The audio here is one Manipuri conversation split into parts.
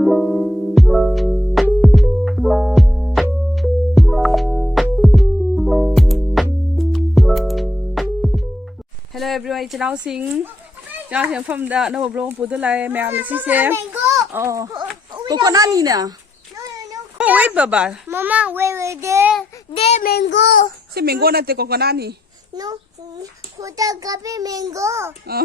Hello everyone, it's now Sing. Now I'm from the no blue put the line mayam the same. Oh, coconut nina. Oh wait, Baba. Mama, wait, there mango. See mango na te coconut ni. No, photography mango. Oh.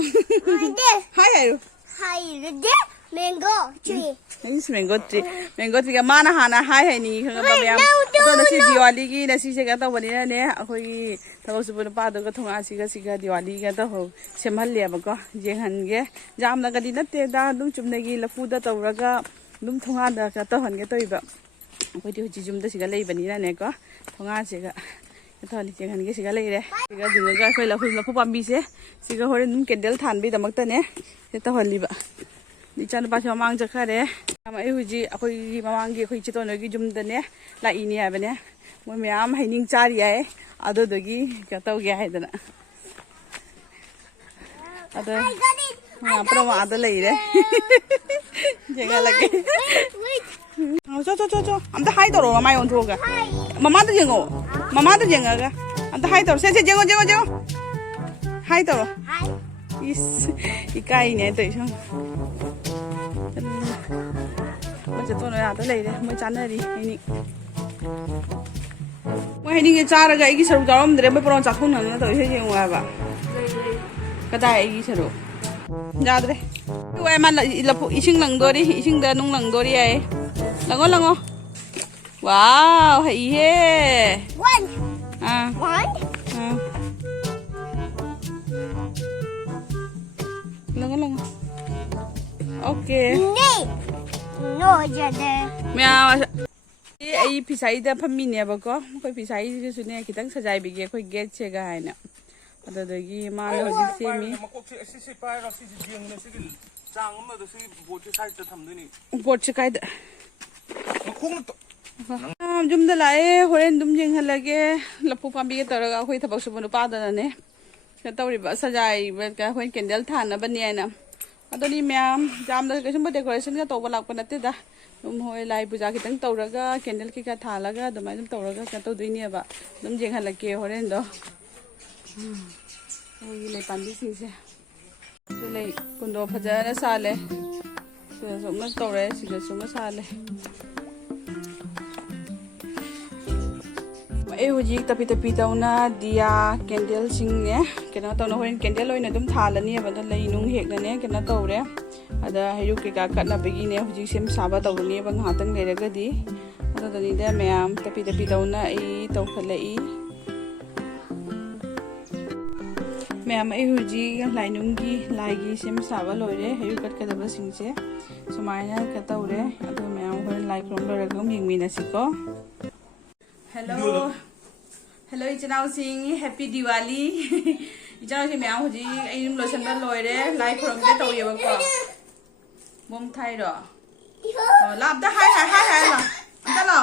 Hi, Hi, there mango tree. this mango tree. Mango tree. Mana hana hi ni. Kung ba mayam. So nasi Diwali ki nasi se kata bani na ne. Ako thau su pun pa do ka thong asiga Diwali ka to ho. Semhal liya ba ko. Jenghan ge. Jam na kadi na te da dum chumne gi lafu da tawraga dum thonga da ka to han ge to iba. Ako di hoji jum da siga lei bani na ne ko. Thonga siga. Ka to jenghan ge siga lei re. Siga dung ga khoi lafu pambi se. Siga hore dum candle than bi damak ta ne. Se to hon liba. Di chan pa mang ja khare. Ama ai hoji akoi mamang gi khoi chito no gi jum da ne. La ini ya bane. Mo mayam haining chari ai. Ado dogi ka tau ge hai dana. Ado Apa ada lagi deh. Jangan lagi. Cho. Amda hai toro mama yon thoga. Mama tu jengo. Mama tu jenga ga. Amda hai toro. Se jengo. Hai toro. Hi. Is ikai ne toi chong. Macam tu no ada lagi deh. Mau cana di ini. Mau ini ke cara ga iki seru dalam dere mau perang cakung nana toi se jengo apa. Kata iki seru. Jadre. Wai man lapu ising lang dori, ising da nung lang dori ai. Lango. Wow, hai he. One. Ah. One. Lango. Okay. No, jadi. Mya ai pisai da phammi ne ba ko. Koi pisai su ne kitang sajai bi ge koi get che ga hai na. Adadagi ma le hojik se mi. Bot se kai da. Jum da lae horen dum jeng halage lapu pambi ge taraga khoi thabak su banu pa da ne. Ka tawri ba sajai ba ka hoin candle thana ba ne na. Adoni myam jam da kesum ba decoration ga to ba lak pa natte da. Dum hoi lai puja kitang tawraga candle ki ka thalaga dumai dum tawraga ka to duini ba. Dum jeng halage horen do. Ôi lấy pan đi xí xe, tôi lấy quần đồ phải ra nó xa lên, rồi sống nó tàu đấy, chỉ là sống nó xa lên. Mà em hồi tapi tàu na dia candle sinh nhé, cái nó tàu nó hồi candle rồi nó đâm thà là nè, và nó lấy nung hệt là nè, cái nó tàu đấy, ada hay cái cá cắt là begi nè, hồi xem sao ba tàu nè, bằng hạ tăng lấy ra cái đi, ada tàu này đây mẹ tapi tàu na ấy tàu phải lấy. Mayam ai huji lai nungi lai gi sem sawa loire hayu kat kadaba singse sumaya katawre ado mayam hor lai krom loragam yengminasi ko. Hello ichanau sing happy Diwali. Ichanau sing mayam huji ai rum lotion ba loire lai krom ge taw yeba ko mom thai ro lab da hai la ta lo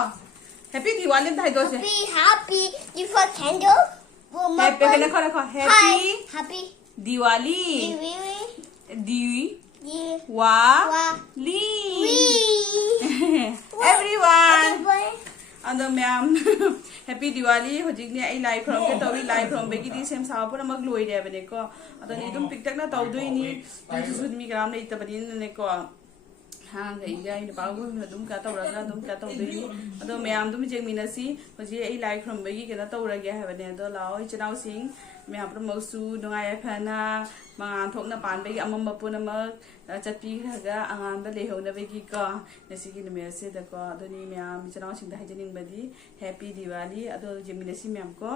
happy Diwali thai do se Happy. You for candle. happy kena kho Happy. Diwali. Diwali. Everyone. Ando ma'am. Happy Diwali. Hojik ni ai live from ke tawi live from begi di sem saw pura mag loi re bane ko. Ado ni dum picture na taw doi ni. Tu su mi gram nei ta bani ne ko. Hang ga iga ni ba gu na dum ka taw ra dum ka taw doi ni. Ado ma'am dum yengminasi hoji ai live from begi ke na taw ra ge ha bane do lao ichanau sing me ha promo su dongai phana mangan thokna pan begi amam bapuna ma chatpi ga angan ba le hona begi ko nasi gi me se da ko adoni me am ichanau sing da hajening badi happy Diwali ado yengminasi me am ko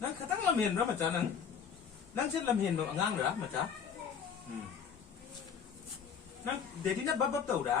nang khatang lam hen ra ma cha nang chen lam hen no angang ra ma cha nang de di na bab tau da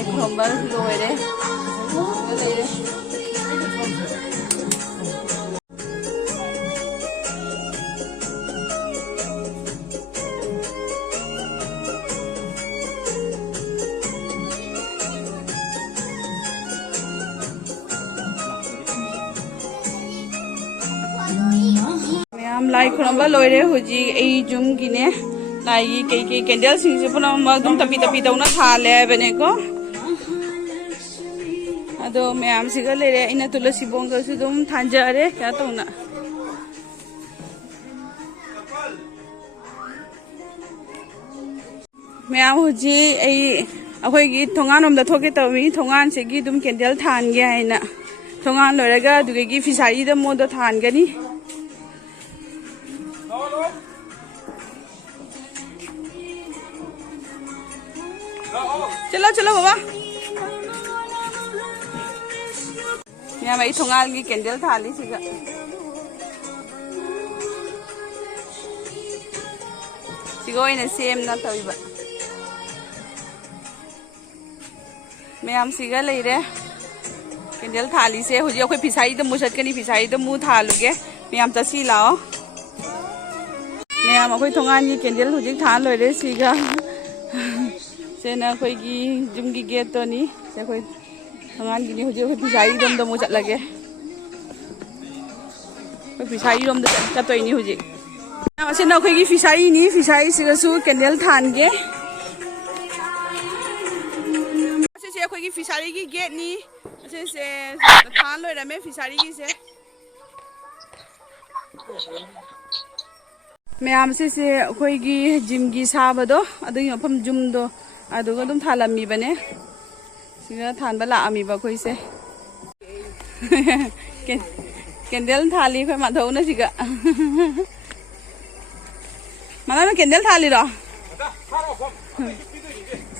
ꯂꯥꯏ ꯈꯨꯔꯨꯝꯕ ꯂꯣꯏꯔꯦ ꯂꯩꯔꯦ ꯃꯌꯥꯝ ꯂꯥꯏ ꯈꯨꯔꯨꯝꯕ ꯂꯣꯏꯔꯦ ꯍꯧꯖꯤꯛ ꯑꯩ ꯌꯨꯝꯒꯤꯅꯦ ꯂꯥꯏꯒꯤ ꯀꯩ ꯀꯦꯟꯗꯜꯁꯤꯡꯁꯦ ꯄꯨꯝꯅꯃꯛ ꯑꯗꯨꯝ ꯇꯄꯤ ꯇꯧꯅ ꯊꯥꯜꯂꯦ ꯍꯥꯏꯕꯅꯦꯀꯣ ꯑꯗꯣ ꯃꯌꯥꯝꯁꯤꯒ ꯂꯩꯔꯦ ꯑꯩꯅ ꯇꯨꯂꯁꯤꯕꯣꯡꯗꯁꯨ ꯑꯗꯨꯝ ꯊꯥꯟꯖꯔꯦ ꯀꯩꯅꯣ ꯇꯧꯅ ꯃꯌꯥꯝ ꯍꯧꯖꯤꯛ ꯑꯩꯈꯣꯏꯒꯤ ꯊꯣꯡꯒꯥꯟꯂꯣꯝꯗ ꯊꯣꯛꯀꯦ ꯇꯧꯏ ꯊꯣꯡꯒꯥꯟꯁꯤꯒꯤ ꯑꯗꯨꯝ ꯀꯦꯟꯗꯜ ꯊꯥꯟꯒꯦ ꯍꯥꯏꯅ ꯊꯣꯡꯒꯥꯟ ꯂꯣꯏꯔꯒ ꯑꯗꯨꯗꯒꯤ ꯐꯤꯁꯥꯔꯤꯗ ꯃꯣꯟꯗꯣ ꯊꯥꯟꯒꯅꯤ चलो चलो बाबा यहाँ भाई थोंगाल की कैंडल थाली सीगा सीगो इन्हें सेम ना तभी बा मैं हम सीगा ले रहे कैंडल थाली से हो जाए कोई फिसाई तो मुझे करनी फिसाई तो मुँह थालूगे मैं हम तसी लाओ मैं हम कोई थोंगाल की कैंडल हो जाए थाल ले रहे सीगा सेना कोई की जुम की गेट तो नहीं से कोई थोंगाल की नहीं हो जाए कोई फिसाई दम दम मुझे लगे कोई फिसाई दम दम तो नहीं हो जाए सेना कोई की फिसाई नहीं फिसाई से कसु कैंडल थान के से कोई की फिसाई की गेट नहीं से थान लो रहे मैं फिसाई की से मैम से कोई की जिम की साबदो अदुगी मफम जुमदो अदुगा दुम थालमी बने सिगा थानबा लामी कोई से कैंडल थाली कोई माधव ना सिगा माना कैंडल थाली रो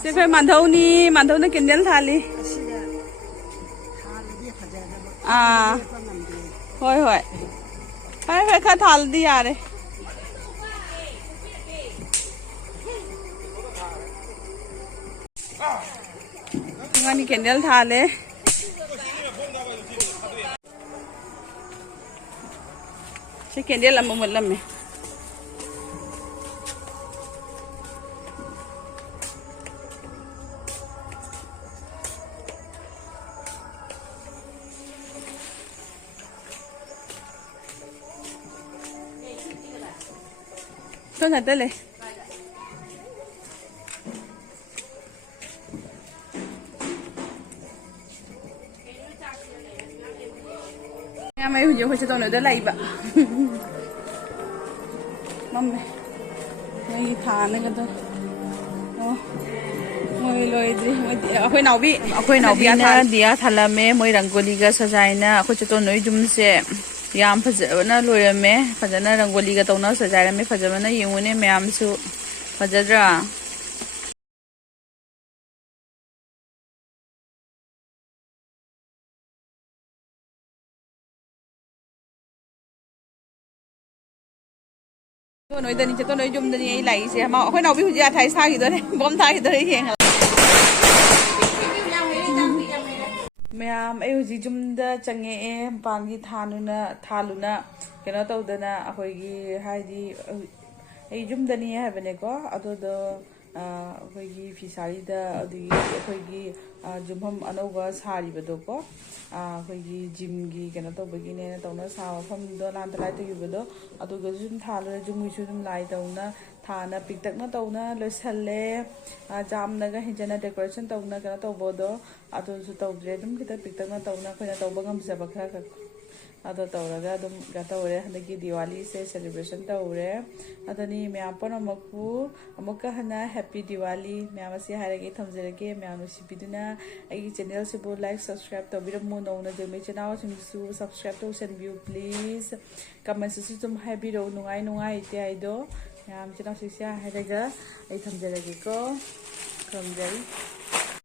से कोई माधव ना कैंडल थाली होय होय होय होय खा थाल दी यार थोंगानी कैंडल थाले से कैंडल अम्म मतलब में तो नते ले मैं हुई हो तो नदे लाइबा मम्मी मैं थाने का तो मोई लोइद्री अखोई नावबी ना दिया थाला में मोई रंगोली का सजाइना अखोई चतो नोई जुम से याम फजना लोयमे फजना रंगोली का तौना सजाइरमे फजना येंगुने मयामसु फजद्रा तो नोई दनी चतो नोई जुम दनी आई लाई से हम अखोई नावबी हुजिया थाई सा की दरे बम था की दरे येंग मैम ए हुजी जुमदा चंगे ए पांगी थालुना केनो तौदना अखोईगी हाइदी ए जुमदनी हैबनेको अदोदो अखोईगी फिसारीदा अदुगी अखोईगी जुमहम अनौबा सारिबदोको अखोईगी जिमगी केनो तौबगिने तौना साफमदो लांत लाइ तगिबदो अदुगा जुम थालो जुमुइसु जुम लाइ तौना थाना पिकतकना तौना लोसल्ले जामनागा हिजना डेकोरेशन तौना केनो तौबदो अदुसु तौद्रे दुम किता पिकतकना तौना खोना तौबा गमजबा खरा अदो तौरगा दुम गतौरे हनकी दिवाली से सेलिब्रेशन तौरे अदनी मैम पनमकु अमुका हना हैप्पी दिवाली मैम से हारगे थमजरगे मैम सिपिदुना आई चैनल से बो लाइक सब्सक्राइब तौबिरमु नौना दे मे चैनल सिंसु सब्सक्राइब तो सेंड व्यू प्लीज कमेंट से तुम हैबिरो नुंगाई नुंगाई इते आइदो मैम चैनल से हारगा आई थमजरगे को थमजरी